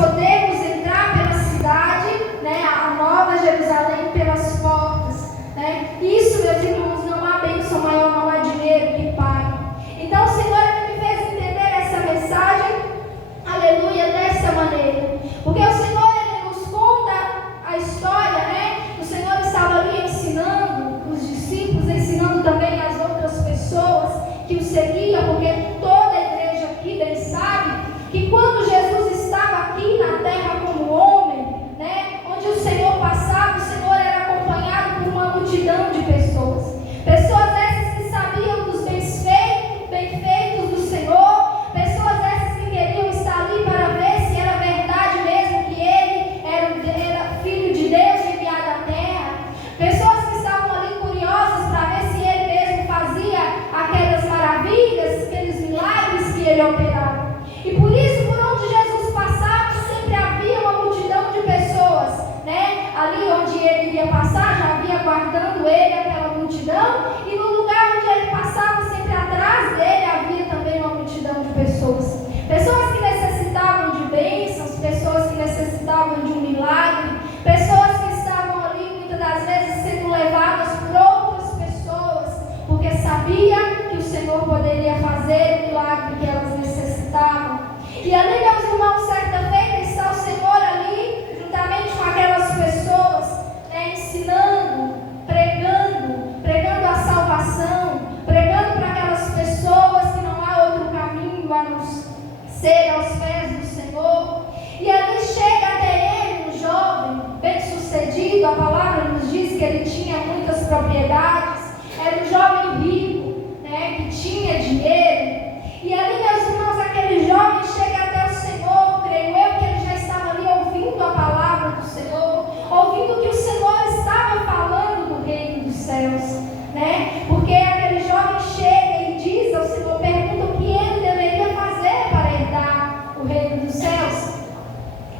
podemos entrar pela cidade, né, a Nova Jerusalém, pelas portas, né? Isso, meus irmãos, não há bênção maior, não há dinheiro que pague. Então o Senhor me fez entender essa mensagem, aleluia, dessa maneira, porque o Senhor, Ele nos conta a história, né? O Senhor estava ali ensinando os discípulos, ensinando também as outras pessoas que o seguiam, porque toda a igreja aqui bem sabe que quando Jesus estava aqui na terra como homem, né, onde o Senhor passava, o Senhor era acompanhado por uma multidão de pessoas. Pessoas essas que sabiam dos bem-feitos do Senhor, pessoas essas que queriam estar ali para ver se era verdade mesmo que Ele era Filho de Deus enviado à terra. Pessoas que estavam ali curiosas para ver se Ele mesmo fazia aquelas maravilhas, aqueles milagres que Ele operava. E por isso, por onde Jesus passava, sempre havia uma multidão de pessoas, né? Ali onde Ele ia passar, já havia guardando Ele aquela multidão, e no lugar onde Ele passava, sempre atrás dele, havia também uma multidão de pessoas. Pessoas que necessitavam de bênçãos, pessoas que necessitavam de um milagre, pessoas que estavam ali, muitas das vezes, sendo levadas por outras pessoas, porque sabia que o Senhor poderia fazer o milagre que elas necessitavam. E ali, meus irmãos, certa feita está o Senhor ali, juntamente com aquelas pessoas, né, ensinando, pregando a salvação, pregando para aquelas pessoas que não há outro caminho a não ser aos pés do Senhor. E ali chega até ele um jovem bem-sucedido, a palavra nos diz que ele tinha muitas propriedades, era um jovem rico, né, que tinha dinheiro. E ali, meus irmãos, aquele jovem chega até o Senhor, creio eu que ele já estava ali ouvindo a palavra do Senhor, ouvindo que o Senhor estava falando do reino dos céus, né? Porque aquele jovem chega e diz ao Senhor, pergunta o que ele deveria fazer para herdar o reino dos céus,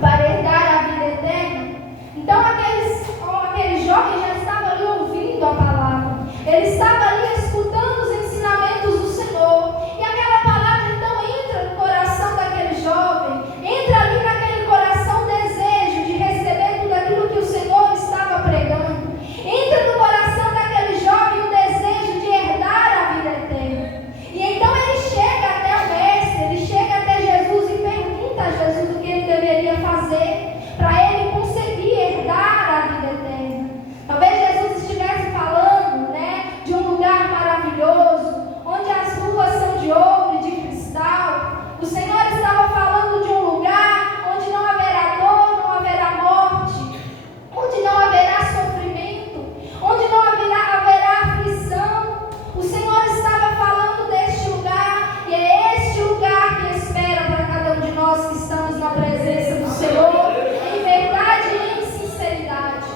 para herdar a vida eterna. Então aquele jovem já estava ali ouvindo a palavra, ele estava ali escutando os ensinamentos do Senhor, e aquela palavra então entra no coração daquele jovem, entra ali naquele coração o desejo de receber tudo aquilo que o Senhor estava pregando, entra no coração daquele jovem o desejo de herdar a vida eterna. E então ele chega até o mestre, ele chega até Jesus e pergunta a Jesus o que ele deveria fazer para ele conseguir herdar a vida eterna. Talvez Jesus estivesse falando, né, de um lugar maravilhoso, onde as ruas são de ouro e de cristal. O Senhor estava falando de um lugar onde não haverá dor, não haverá morte, onde não haverá sofrimento, onde não haverá aflição. O Senhor estava falando deste lugar, e é este lugar que espera para cada um de nós que estamos na presença do Senhor, em verdade e em sinceridade.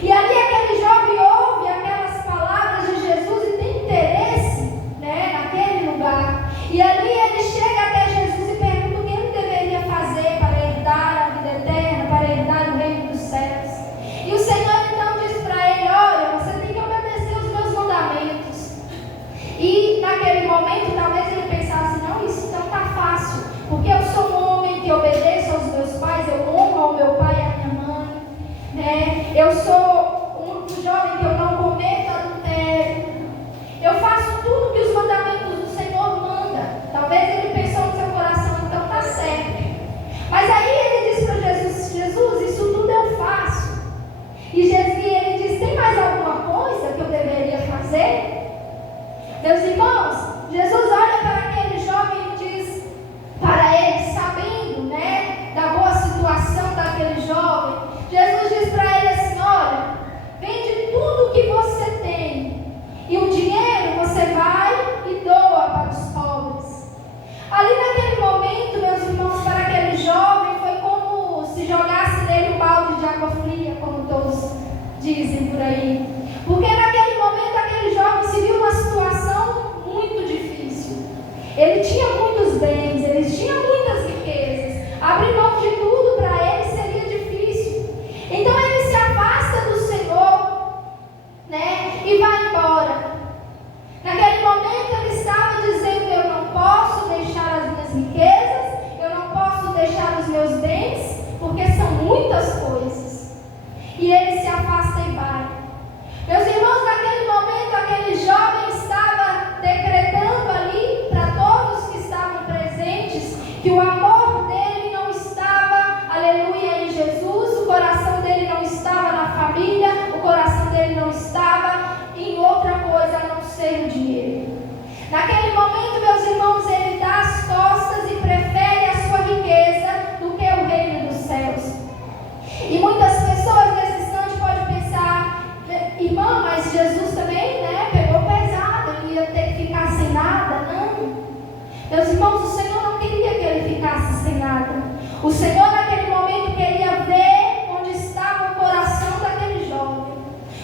E ali aquele jovem ouve aquelas palavras de Jesus e tem interesse, né, naquele lugar. E ali ele chega até Jesus e pergunta o que ele deveria fazer para herdar a vida eterna, para herdar o reino dos céus. E o Senhor então diz para ele, olha, você tem que obedecer os meus mandamentos. E naquele momento talvez ele pensasse, não, isso então está fácil, porque eu sou um homem que obedeço aos meus pais, eu honro ao meu pai e à minha mãe, né? Eu sou um jovem que eu não cometo adultério, eu faço tudo que os mandamentos do Senhor manda. Talvez ele pensou no seu coração, então está certo. Mas aí ele diz para Jesus, Jesus, isso tudo eu faço. E ele diz, tem mais alguma coisa que eu deveria fazer? Meus irmãos, Jesus olha para aquele jovem e diz para ele, sabendo, né, da boa situação daquele jovem, Jesus diz para ele assim, olha, vende tudo muitas coisas. E ele se afasta e vai. Meus irmãos, naquele momento, aquele jovem estava decretando ali para todos que estavam presentes que o amor dele não estava, aleluia, em Jesus, o coração dele não estava na família, o coração dele não estava em outra coisa a não ser o dinheiro. Naquele momento, meus irmãos, ele dá as costas e prefere a sua riqueza do que o reino dos céus. E muitas pessoas nesse instante podem pensar, irmã, mas Jesus também, pegou pesado, ele ia ter que ficar sem nada. Não. Meus irmãos, o Senhor não queria que ele ficasse sem nada. O Senhor naquele momento queria ver onde estava o coração daquele jovem.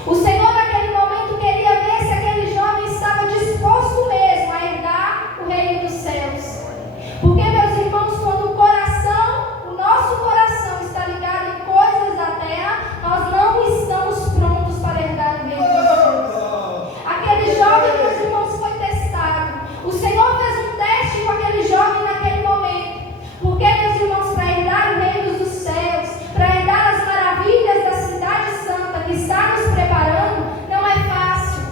O Senhor naquele momento queria ver se aquele jovem estava disposto mesmo a herdar o reino dos céus. Porque, meus irmãos, quando o nosso coração está ligado em coisas da terra, nós não estamos prontos para herdar o reino dos céus. Aquele jovem, meus irmãos, foi testado. O Senhor fez um teste com aquele jovem naquele momento. Porque, meus irmãos, para herdar o reino dos céus, para herdar as maravilhas da cidade santa que está nos preparando, não é fácil.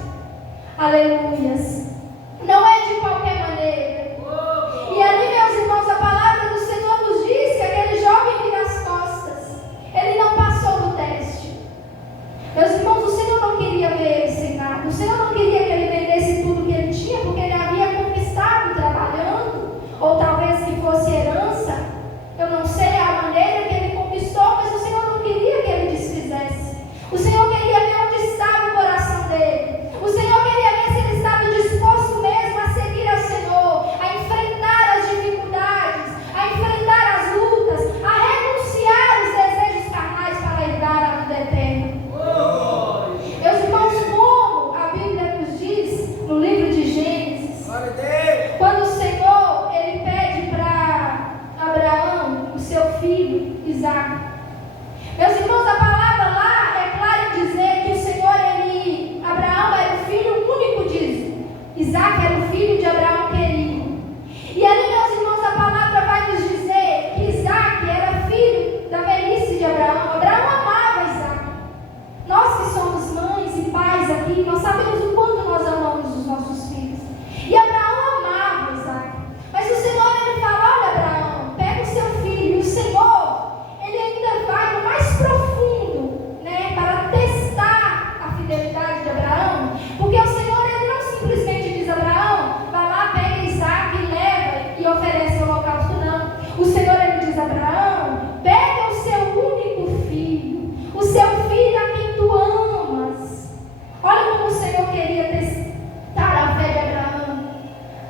Aleluias. Não é de qualquer maneira. E ali, meus irmãos, a palavra do Senhor nos diz que aquele jovem vira as costas. Ele não passou no teste. Meus irmãos, o Senhor não queria ver ele sem nada. O Senhor não queria que ele vendesse tudo que ele tinha, porque ele havia conquistado trabalhando, ou talvez que fosse herança. Eu não sei a maneira que ele conquistou, mas o Senhor não queria que ele desfizesse. O Senhor queria ver onde estava o coração dele. O Senhor queria ver se ele estava disposto mesmo a seguir ao Senhor, a enfrentar as dificuldades, a enfrentar as lutas, a renunciar os desejos carnais para herdar a vida eterna. Meus irmãos, como a Bíblia nos diz no livro de Gênesis, quando o Senhor ele pede para Abraão o seu filho Isaac. Meus irmãos, a palavra lá é clara em dizer que o Senhor, Abraão era o filho único de Isaac, era o filho de Abraão querido. E ali, meus irmãos, a palavra vai nos dizer que Isaac era filho da velhice de Abraão. Abraão amava Isaac. Nós que somos mães e pais aqui, nós sabemos o quanto nós amamos os nossos filhos. E Abraão amava Isaac. Mas o Senhor, ele fala, olha Abraão, pega o seu filho. E o Senhor, ele ainda vai no mais profundo, para testar a fidelidade de Abraão. Porque o Senhor, ele não simplesmente diz, Abraão, vai lá, pega Isaac e leva e oferece o holocausto, não. O Senhor, ele diz, Abraão, pega o seu único filho, o seu filho a quem tu amas. Olha como o Senhor queria testar a fé de Abraão.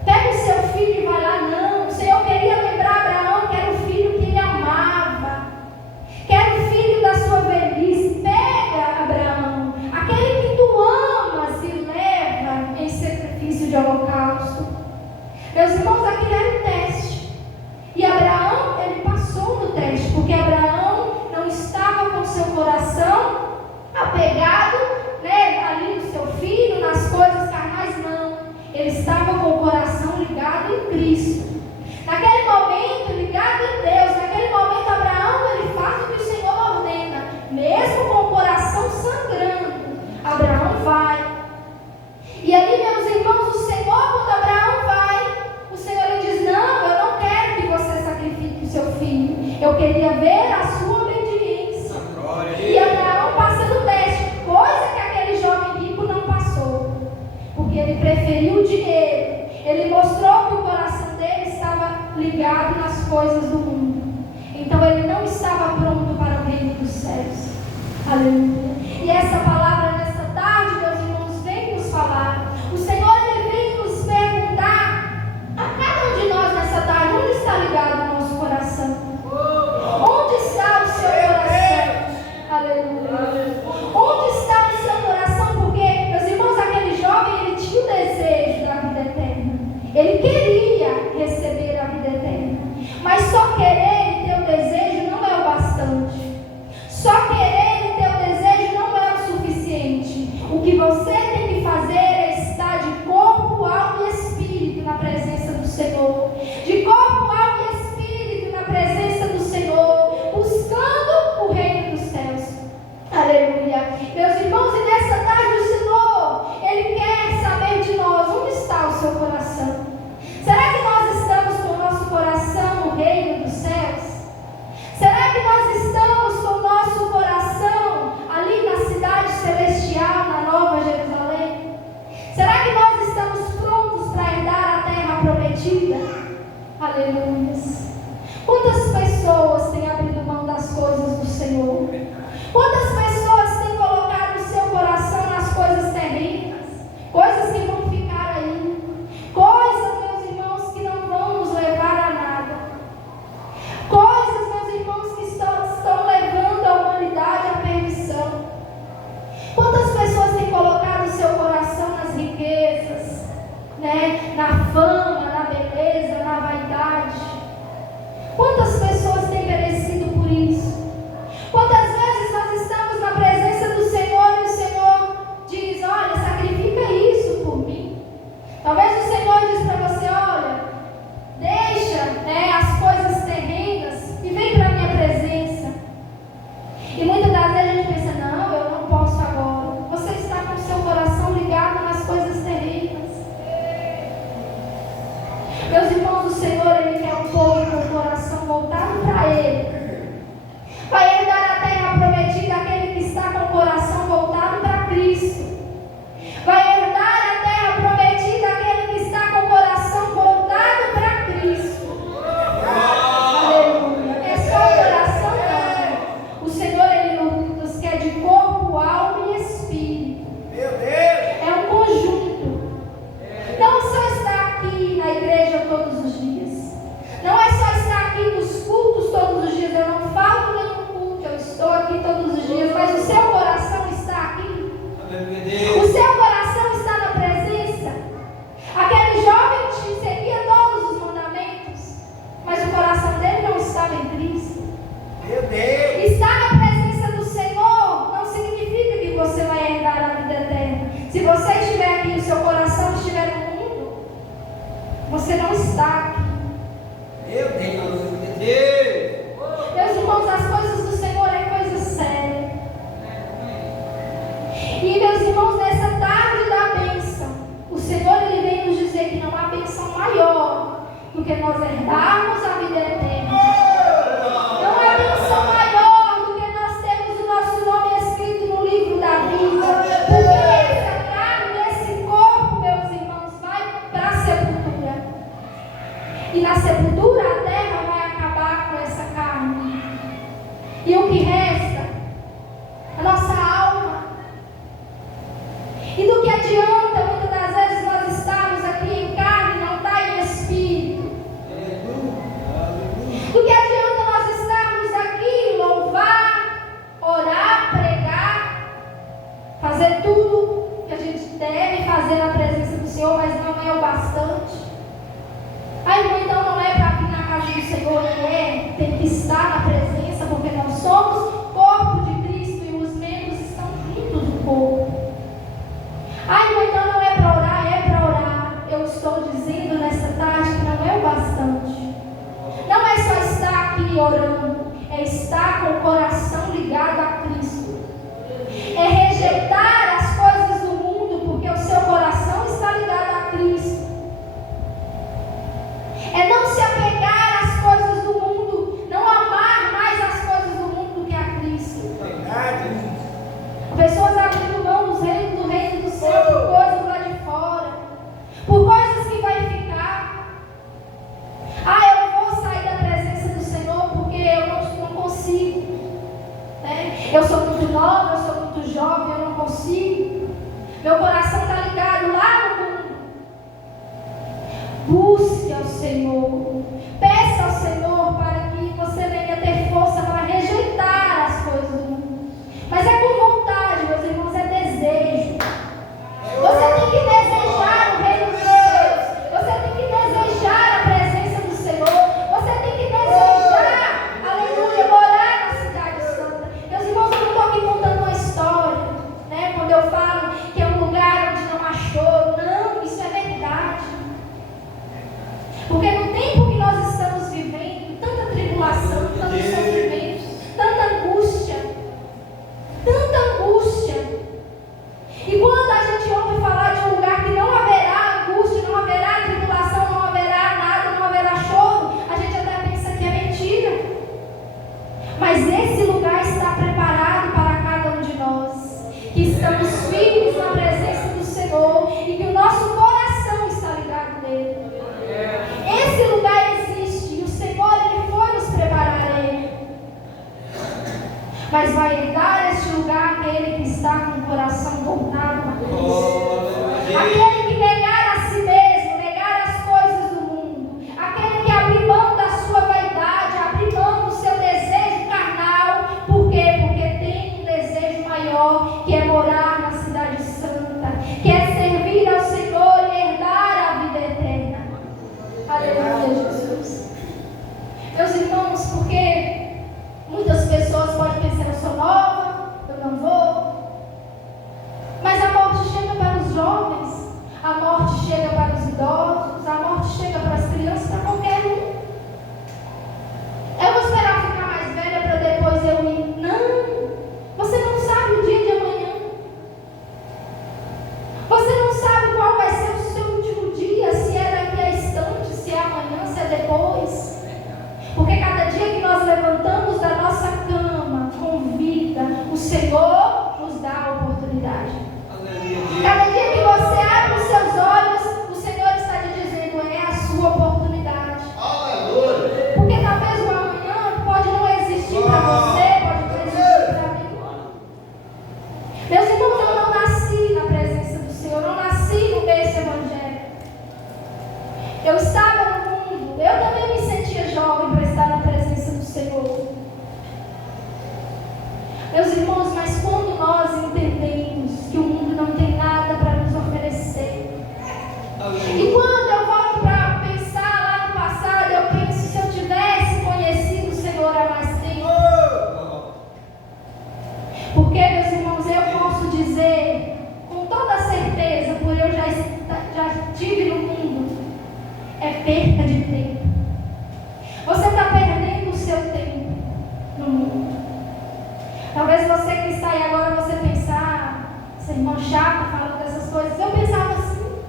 Pega o seu filho e vai lá, não. O Senhor queria lembrar Abraão que era o filho que ele amava, que era o filho da sua velhice. Pega, Abraão, aquele que tu amas e leva em sacrifício de holocausto. Meus irmãos, aquele era um teste. E Abraão, ele passou no teste, porque Abraão não estava com seu coração apegado, ali no seu filho, nas coisas carnais, não. Ele estava com o coração ligado em Cristo. Naquele momento, ligado em Deus, naquele momento, Abraão, ele faz o que o Senhor ordena, mesmo com o coração sangrando. Abraão vai. E ali, meus irmãos, o Senhor, quando Abraão vai, o Senhor lhe diz, não, eu não quero que você sacrifique o seu filho. Eu queria ver a sua obediência. E Abraão passa no teste, coisa que aquele jovem rico não passou. Porque ele preferiu o dinheiro. Ele mostrou que o coração dele estava ligado nas coisas do mundo. Então ele não estava pronto para o reino dos céus. Aleluia. E essa palavra nessa tarde, meus irmãos, vem nos falar. O Senhor, ele vem nos perguntar a cada um de nós nessa tarde, onde está ligado o nosso coração? Onde está o seu coração? Aleluia. Onde está o seu coração? Porque, meus irmãos, aquele jovem, ele tinha o desejo da vida eterna. Ele queria receber a vida eterna. Mas só querer e ter o desejo não é o bastante. Só querer e ter o desejo que nós herdarmos a vida eterna. Não há bênção maior do que nós termos o nosso nome escrito no livro da vida. Porque essa carne, esse corpo, meus irmãos, vai para a sepultura. E na sepultura a terra vai acabar com essa carne. E o que resta? A nossa alma. E do que adianta, muitas das vezes, nós estarmos aqui em carne e não estar em espírito? Do que adianta nós estarmos aqui, louvar, orar, pregar, fazer tudo que a gente deve fazer na presença do Senhor, mas não é o bastante? Então não é para vir na casa do Senhor, tem que estar na presença, porque nós somos corpo de Cristo e os membros estão juntos do corpo. Então não é para orar, é para orar. Eu estou dizendo nessa tarde que não é o bastante. Não é só estar aqui orando, é estar com o coração ligado a Cristo. É rejeitar as coisas do mundo, porque o seu coração está ligado a Cristo. É não se apegar às coisas do mundo, não amar mais as coisas do mundo do que a Cristo. Pessoas abrindo mão do reino do céu por coisas lá de fora, por coisas que vai ficar. Eu vou sair da presença do Senhor porque eu não consigo. Eu sou muito nova, eu sou muito jovem, eu não consigo. Meu coração está ligado lá no mundo. Busque ao Senhor, peça ao Senhor para que você venha ter força para rejeitar as coisas do mundo. Mas é com vontade, meus irmãos, é desejo. Você tem que desejar o reino dos céus, você tem que desejar a presença do Senhor, você tem que desejar, aleluia, morar na cidade santa. Meus irmãos, eu não estou aqui contando uma história, quando eu falo que é um lugar onde não há choro. Não, isso é verdade. Porque no tempo que nós estamos vivendo, tanta tribulação, tantos sofrimentos, tanta angústia. E quando a gente ouve falar de um lugar que não haverá angústia, não haverá tribulação, não haverá nada, não haverá choro, a gente até pensa que é mentira. Mas esse lugar está preparado para cada um de nós, que estamos firmes na presença do Senhor e que o nosso coração está ligado nele. Esse lugar existe e o Senhor, Ele foi nos preparar Ele. Mas vai dar este lugar àquele que está com o coração voltado a Deus. Aquele que negar a si mesmo, negar as coisas do mundo. Aquele que abrir mão da sua vaidade, abrir mão do seu desejo carnal. Por quê? Porque tem um desejo maior, que é morar na cidade santa, que é servir ao Senhor e herdar a vida eterna. Aleluia, Jesus. Meus irmãos, porque muitas pessoas podem pensar, eu sou nova, eu não vou. Mas a morte chega para os jovens, a morte chega para os idosos, a morte chega para as crianças, para qualquer um. Eu vou esperar ficar mais velha para depois eu ir. Não, você não sabe o dia de amanhã. Você não sabe qual vai ser o seu último dia, se é daqui a instante, se é amanhã, se é depois. Porque cada dia que nós levantamos da nossa cama com vida, o Senhor nos dá a oportunidade. Cada dia que você abre os seus olhos, o Senhor está te dizendo, é a sua oportunidade. Porque talvez o amanhã pode não existir para você, pode não existir para mim. Meus irmãos, eu não nasci na presença do Senhor, eu não nasci no berço evangélico. Eu estava no mundo, eu também me sentia jovem para estar na presença do Senhor. Meus irmãos, mas quando nós entendemos que o mundo não tem nada para nos oferecer, e quando eu volto para pensar lá no passado, eu penso, se eu tivesse conhecido o Senhor há mais tempo. Porque, meus irmãos, eu posso dizer com toda certeza, por eu já estive no mundo, é perca de tempo. Você está perdendo o seu tempo no mundo. Talvez você que está aí agora, você pensar, esse irmão chato falando dessas coisas. Eu pensava assim.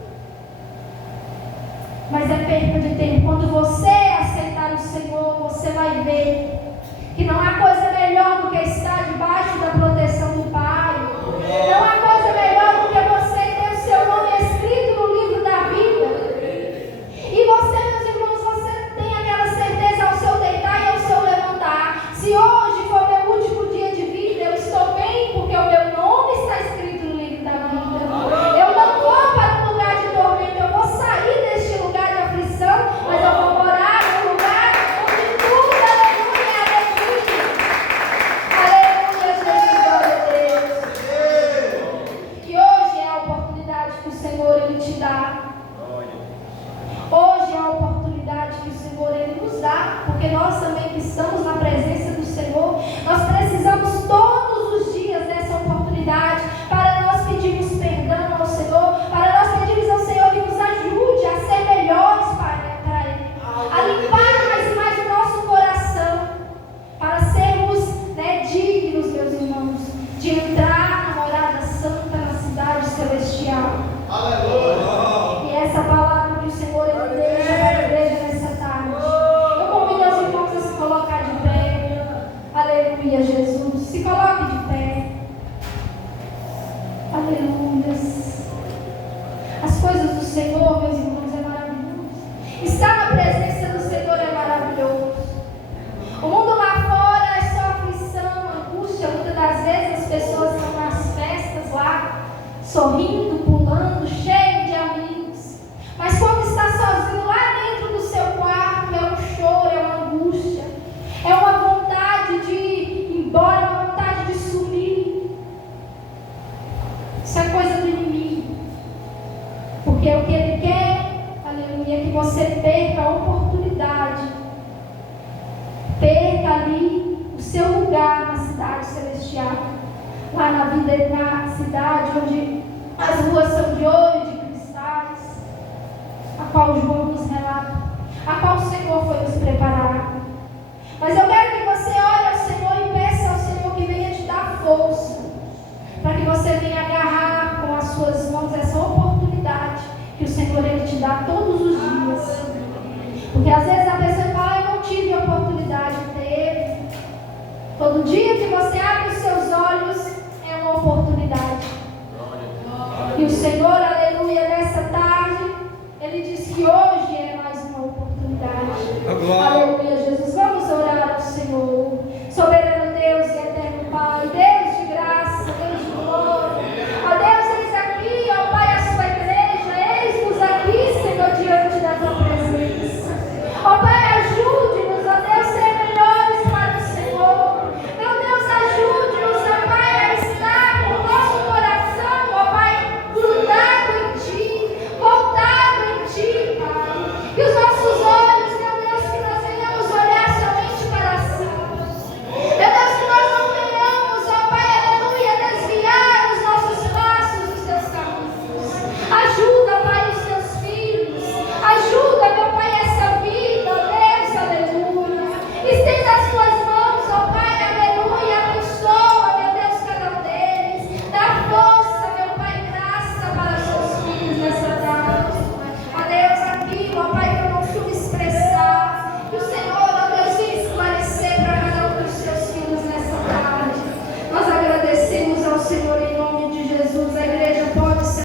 Mas é perca de tempo. Quando você aceitar o Senhor, você vai ver que não há coisa melhor do que estar debaixo da proteção do Pai. Não há coisa melhor do que você ter o seu nome escrito no livro da vida. E você, meus irmãos, você tem aquela certeza ao seu deitar e ao seu levantar. Se hoje for meu último dia de vida, eu estou bem porque o meu nome está escrito no livro da vida. Eu não vou para um lugar de tormento, eu vou sair deste lugar de aflição, mas eu vou morar num lugar onde tudo, aleluia, é alegria. Aleluia, Jesus, glória a Deus. E hoje é a oportunidade que o Senhor Ele te dá. Hoje é a oportunidade que o Senhor Ele nos dá, porque nós também que estamos na presença do Senhor, nós precisamos todos os dias dessa oportunidade para nós pedirmos perdão ao Senhor, para nós pedirmos ao Senhor que nos ajude a ser melhores para Ele, a limpar mais e mais o nosso coração, para sermos dignos, meus irmãos, de entrar na morada santa na cidade celestial. Aleluia! E essa palavra que o Senhor Ele deixa para a igreja nessa tarde. Eu convido os irmãos a se colocar de pé. Aleluia, Jesus. Se coloque de pé. Aleluia. As coisas do Senhor, meus irmãos, é maravilhoso. Estar na presença do Senhor é maravilhoso. O mundo lá fora é só aflição, angústia. Muitas das vezes as pessoas estão nas festas lá, sorrindo, pulando, cheio de amigos. Mas quando está sozinho lá dentro do seu quarto, é um choro, é uma angústia, é uma vontade de ir embora, uma vontade de sumir. Isso é coisa do inimigo. Porque o que ele quer, aleluia, é que você perca a oportunidade, perca ali o seu lugar na cidade celestial, lá na cidade onde as ruas são de ouro e de cristais, a qual João nos relata, a qual o Senhor foi nos preparar. Mas eu quero que você olhe ao Senhor e peça ao Senhor que venha te dar força, para que você venha agarrar com as suas mãos essa oportunidade que o Senhor Ele te dá todos os dias. Porque às vezes a pessoa fala, eu não tive oportunidade, teve. Todo dia que você abre os seus olhos é uma oportunidade. E o Senhor